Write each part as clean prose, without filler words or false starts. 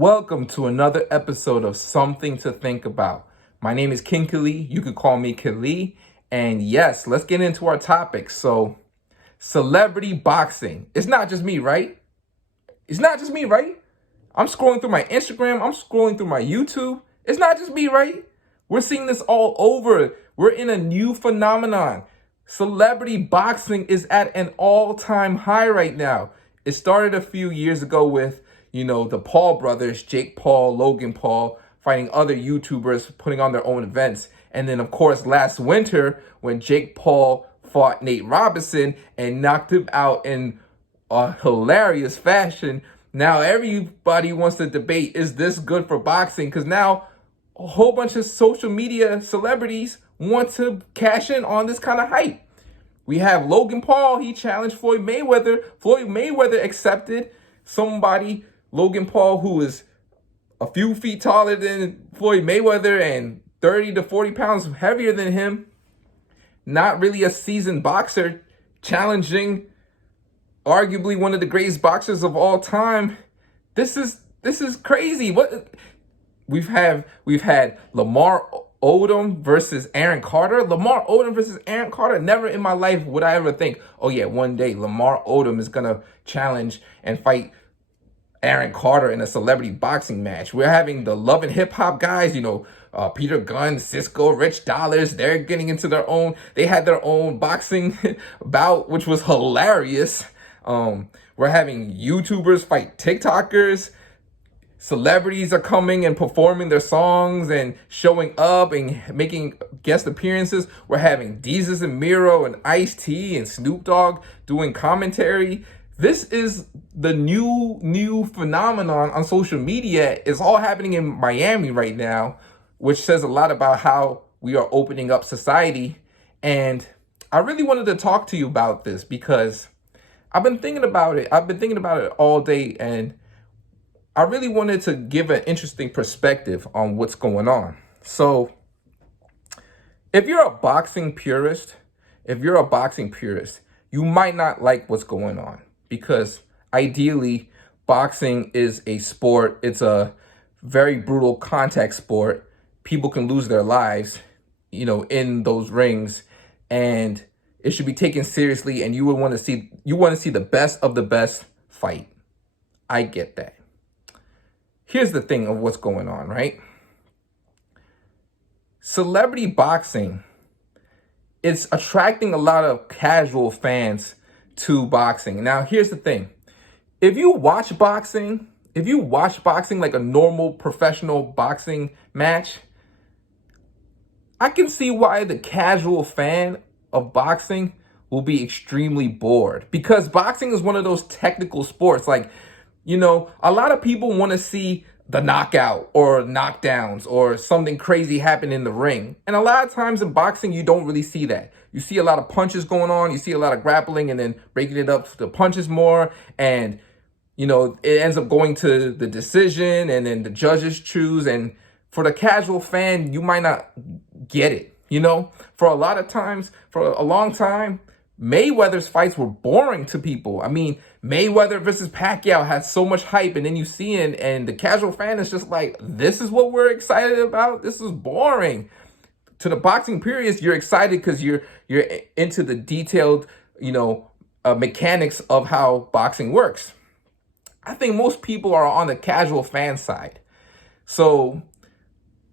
Welcome to another episode of Something to Think About. My name is King Kali. You could call me Kali. And yes, let's get into our topic. So, celebrity boxing. It's not just me, right? It's not just me, right? I'm scrolling through my Instagram. I'm scrolling through my YouTube. It's not just me, right? We're seeing this all over. We're in a new phenomenon. Celebrity boxing is at an all-time high right now. It started a few years ago with the Paul brothers, Jake Paul, Logan Paul, fighting other YouTubers, putting on their own events. And then, of course, last winter, when Jake Paul fought Nate Robinson and knocked him out in a hilarious fashion, now everybody wants to debate, is this good for boxing? Because now a whole bunch of social media celebrities want to cash in on this kind of hype. We have Logan Paul, he challenged Floyd Mayweather. Floyd Mayweather accepted somebody, Logan Paul, who is a few feet taller than Floyd Mayweather and 30 to 40 pounds heavier than him. Not really a seasoned boxer, challenging arguably one of the greatest boxers of all time. This is crazy. What we've had Lamar Odom versus Aaron Carter. Lamar Odom versus Aaron Carter. Never in my life would I ever think, oh yeah, one day Lamar Odom is gonna challenge and fight Aaron Carter in a celebrity boxing match. We're having the Love and Hip Hop guys, Peter Gunn, Cisco, Rich Dollars. They're getting into their own. They had their own boxing bout, which was hilarious. We're having YouTubers fight TikTokers. Celebrities are coming and performing their songs and showing up and making guest appearances. We're having Deezus and Mero and Ice-T and Snoop Dogg doing commentary. This is the new phenomenon on social media. It's all happening in Miami right now, which says a lot about how we are opening up society. And I really wanted to talk to you about this because I've been thinking about it. I've been thinking about it all day, and I really wanted to give an interesting perspective on what's going on. So, if you're a boxing purist, you might not like what's going on because ideally, boxing is a sport. It's a very brutal contact sport. People can lose their lives, in those rings, and it should be taken seriously. And you want to see the best of the best fight. I get that. Here's the thing of what's going on, right? Celebrity boxing, it's attracting a lot of casual fans to boxing. Now, here's the thing. If you watch boxing like a normal professional boxing match, I can see why the casual fan of boxing will be extremely bored, because boxing is one of those technical sports. A lot of people want to see the knockout or knockdowns or something crazy happen in the ring. And a lot of times in boxing, you don't really see that. You see a lot of punches going on. You see a lot of grappling and then breaking it up to punches more. And, it ends up going to the decision and then the judges choose. And for the casual fan, you might not get it. For a long time, Mayweather's fights were boring to people. I mean, Mayweather versus Pacquiao had so much hype, and then you see it, and the casual fan is just like, this is what we're excited about? This is boring. To the boxing purists, you're excited because you're into the detailed, mechanics of how boxing works. I think most people are on the casual fan side. So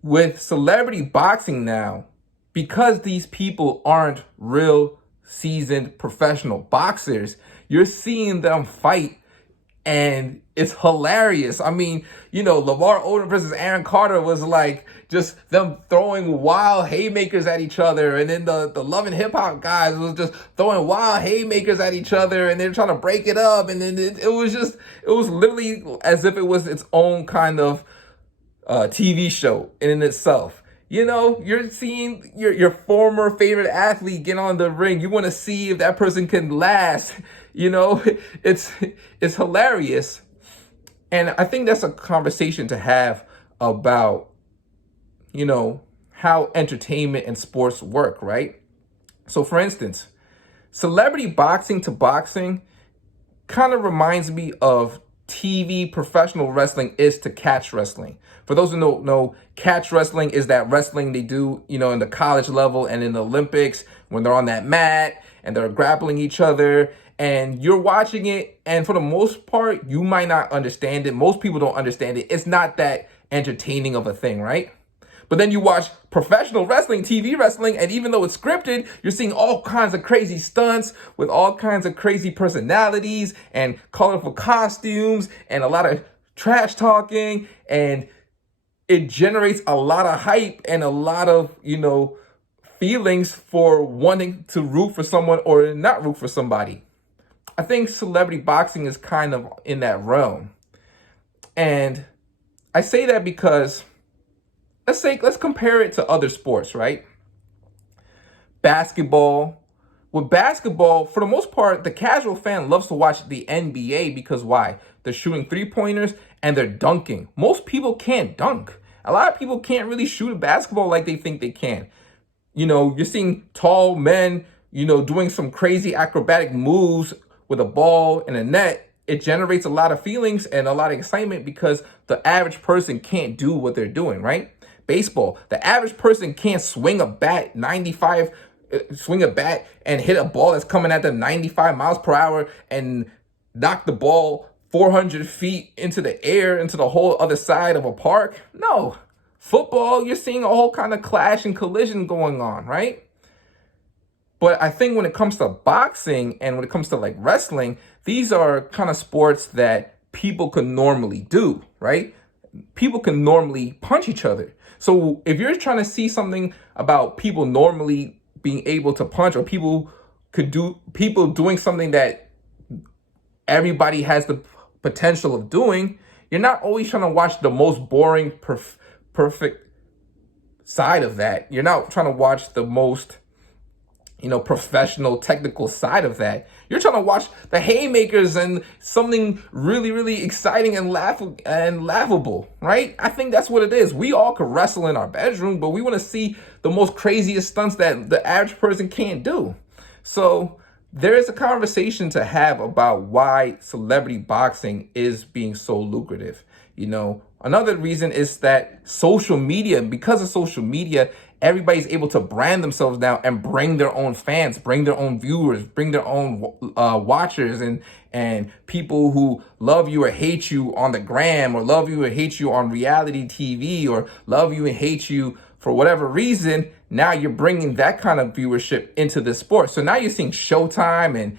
with celebrity boxing now, because these people aren't real seasoned professional boxers, you're seeing them fight and it's hilarious. I mean, Lamar Odom versus Aaron Carter was like just them throwing wild haymakers at each other, and then the Love and Hip Hop guys was just throwing wild haymakers at each other, and they're trying to break it up, and then it was literally as if it was its own kind of TV show in itself. You're seeing your former favorite athlete get on the ring. You want to see if that person can last. It's hilarious. And I think that's a conversation to have about, how entertainment and sports work, right? So for instance, celebrity boxing to boxing kind of reminds me of TV professional wrestling is to catch wrestling. For those who don't know, catch wrestling is that wrestling they do, in the college level and in the Olympics when they're on that mat and they're grappling each other and you're watching it. And for the most part, you might not understand it. Most people don't understand it. It's not that entertaining of a thing, right? But then you watch professional wrestling, TV wrestling, and even though it's scripted, you're seeing all kinds of crazy stunts with all kinds of crazy personalities and colorful costumes and a lot of trash talking. And it generates a lot of hype and a lot of, feelings for wanting to root for someone or not root for somebody. I think celebrity boxing is kind of in that realm. And I say that because let's compare it to other sports, right? Basketball. With basketball, for the most part, the casual fan loves to watch the NBA because why? They're shooting three-pointers and they're dunking. Most people can't dunk. A lot of people can't really shoot a basketball like they think they can. You're seeing tall men, doing some crazy acrobatic moves with a ball and a net. It generates a lot of feelings and a lot of excitement because the average person can't do what they're doing, right? Baseball, the average person can't swing a bat and hit a ball that's coming at them 95 miles per hour and knock the ball 400 feet into the air, into the whole other side of a park. No. Football, you're seeing a whole kind of clash and collision going on, right? But I think when it comes to boxing and when it comes to like wrestling, these are kind of sports that people can normally do, right? People can normally punch each other. So if you're trying to see something about people normally being able to punch or people doing something that everybody has the potential of doing, you're not always trying to watch the most boring, perfect side of that. You're not trying to watch the most, professional, technical side of that. You're trying to watch the haymakers and something really, really exciting and laughable, right? I think that's what it is. We all could wrestle in our bedroom, but we want to see the most craziest stunts that the average person can't do. So there is a conversation to have about why celebrity boxing is being so lucrative. Another reason is that because of social media, everybody's able to brand themselves now and bring their own fans, bring their own viewers, bring their own watchers and people who love you or hate you on the gram or love you or hate you on reality TV or love you and hate you for whatever reason. Now you're bringing that kind of viewership into the sport. So now you're seeing Showtime and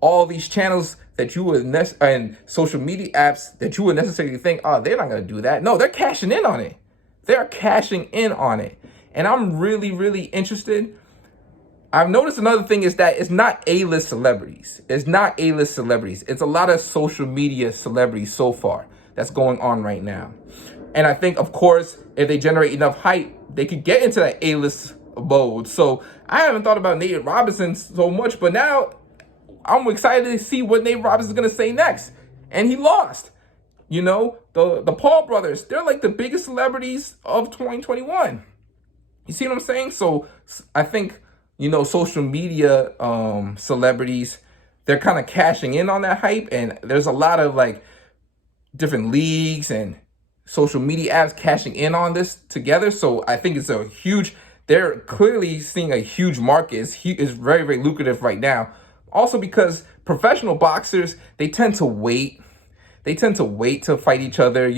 all these channels that you would and social media apps that you would necessarily think, oh, they're not going to do that. No, they're cashing in on it. They're cashing in on it. And I'm really, really interested. I've noticed another thing is that it's not A-list celebrities. It's a lot of social media celebrities so far that's going on right now. And I think, of course, if they generate enough hype, they could get into that A-list mode. So I haven't thought about Nate Robinson so much, but now I'm excited to see what Nate Robinson is going to say next. And he lost. The Paul brothers, they're like the biggest celebrities of 2021. You see what I'm saying? So I think, social media celebrities, they're kind of cashing in on that hype. And there's a lot of like different leagues and social media apps cashing in on this together. So I think they're clearly seeing a huge market. It's very, very lucrative right now. Also because professional boxers, they tend to wait to fight each other.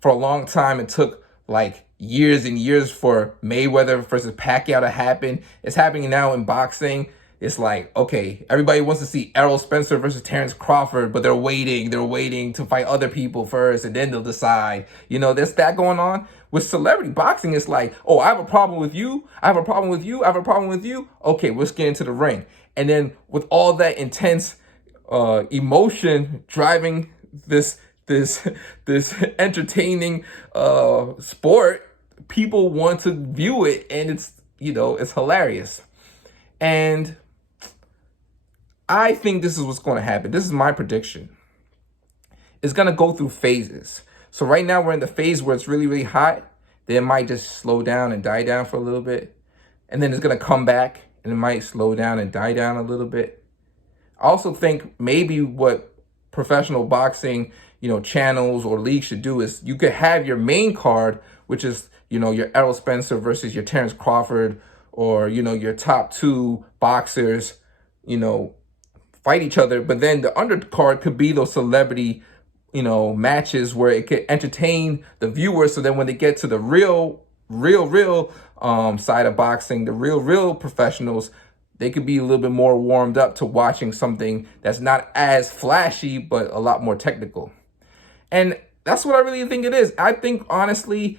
For a long time, it took like years and years for Mayweather versus Pacquiao to happen. It's happening now in boxing. It's like, okay, everybody wants to see Errol Spencer versus Terrence Crawford, but they're waiting to fight other people first, and then they'll decide. There's that going on. With celebrity boxing, it's like, oh, I have a problem with you. I have a problem with you. I have a problem with you. Okay, let's get into the ring. And then with all that intense emotion driving this entertaining sport, people want to view it, and it's hilarious. And I think this is what's going to happen. This is my prediction. It's going to go through phases. So right now we're in the phase where it's really, really hot. Then it might just slow down and die down for a little bit. And then it's going to come back and it might slow down and die down a little bit. I also think maybe what professional boxing, channels or leagues should do is you could have your main card, which is, your Errol Spencer versus your Terrence Crawford, or, your top two boxers, fight each other. But then the undercard could be those celebrity, matches where it could entertain the viewers. So then when they get to the real side of boxing, the real professionals, they could be a little bit more warmed up to watching something that's not as flashy, but a lot more technical. And that's what I really think it is. I think, honestly,